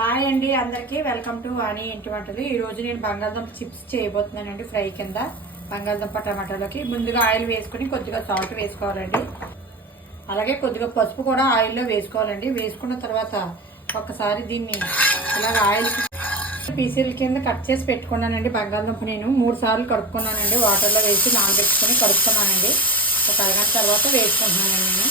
Hi అండి, అందరికీ welcome to వాణి ఇంటి వంటలు. ఈ రోజు నేను బంగాళదుంప చిప్స్ చేయబోతున్నానండి. ఫ్రై కింద బంగాళదుంప టమాటాలోకి ముందుగా ఆయిల్ వేసుకుని కొద్దిగా సాల్ట్ వేసుకోవాలండి. అలాగే కొద్దిగా పసుపు కూడా ఆయిల్లో వేసుకోవాలండి. వేసుకున్న తర్వాత ఒకసారి దీన్ని ఇలాగ ఆయిల్ పీసీల కింద కట్ చేసి పెట్టుకున్నానండి. బంగాళదుంప నేను 3 సార్లు కడుక్కున్నానండి. వాటర్లో వేసి నానబెట్టుకుని కడుక్కున్నానండి. ఒక అరగంట తర్వాత వేసుకుంటున్నానండి నేను.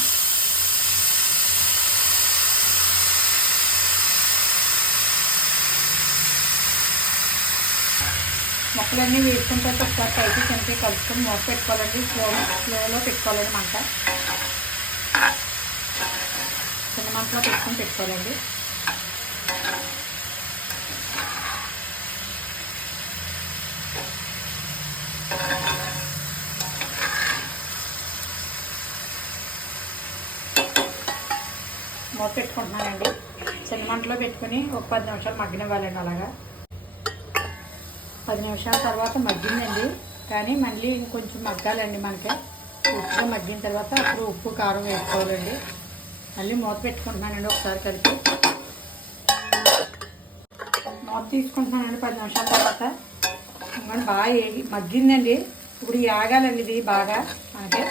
మొక్కలన్నీ వేసుకున్న తర్వాత ఒకసారి పైకి చెంపి కలుపుకొని మూత పెట్టుకోవాలండి. స్లోలో పెట్టుకోవాలండి. మంట చిన్న మంటలో పెట్టుకోవాలండి. మూత పెట్టుకుంటున్నానండి. చిన్న మంటలో పెట్టుకుని ఒక 10 నిమిషాలు మగ్గనివ్వాలండి. అలాగా 10 నిమిషాల తర్వాత మగ్గిందండి. కానీ మళ్ళీ ఇంకొంచెం మగ్గాలండి. మనకి ఉప్పుగా మగ్గిన తర్వాత అప్పుడు ఉప్పు కారం వేసుకోవాలండి. మళ్ళీ మూత పెట్టుకుంటున్నానండి. ఒకసారి కలిపి మూత తీసుకుంటున్నానండి. 10 నిమిషాల తర్వాత బాగా మగ్గిందండి. ఇప్పుడు ఆగాలండి. ఇది బాగా మనకి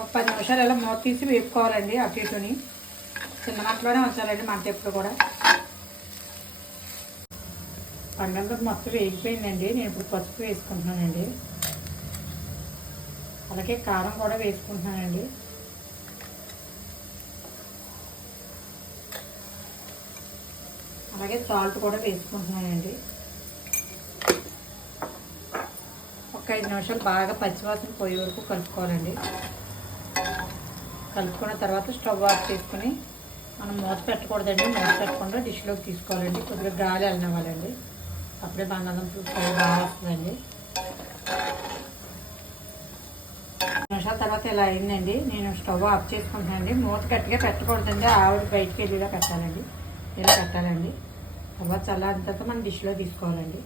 ఒక 10 నిమిషాలు ఇలా మూత తీసి వేపుకోవాలండి. అటు ఇటుని చిన్న మంటలోనే ఉంచాలండి. మంట ఎప్పుడు కూడా బంగాళదుంప మొత్తం వేగిపోయిందండి. నేను ఇప్పుడు పసుపు వేసుకుంటున్నానండి. అలాగే కారం కూడా వేసుకుంటున్నానండి. అలాగే సాల్ట్ కూడా వేసుకుంటున్నానండి. ఒక 5 నిమిషాలు బాగా పచ్చివాసన పోయే వరకు కలుపుకోవాలండి. కలుపుకున్న తర్వాత స్టవ్ ఆఫ్ చేసుకుని మనం మూత పెట్టకూడదండి. మూత పెట్టకుండా డిష్లోకి తీసుకోవాలండి. కొద్దిగా గాలి వెళ్ళనివ్వాలండి. అప్పుడే బంగాళదుంప ఫ్రై బాగా వస్తుందండి. నిమిషాల తర్వాత ఇలా అయిందండి. నేను స్టవ్ ఆఫ్ చేసుకుంటానండి. మూత గట్టిగా పెట్టకూడదండి. ఆవిడ బయటికి వెళ్ళేలా పెట్టాలండి. ఇలా పెట్టాలండి. తర్వాత చల్లారిన తర్వాత మనం డిష్లో తీసుకోవాలండి.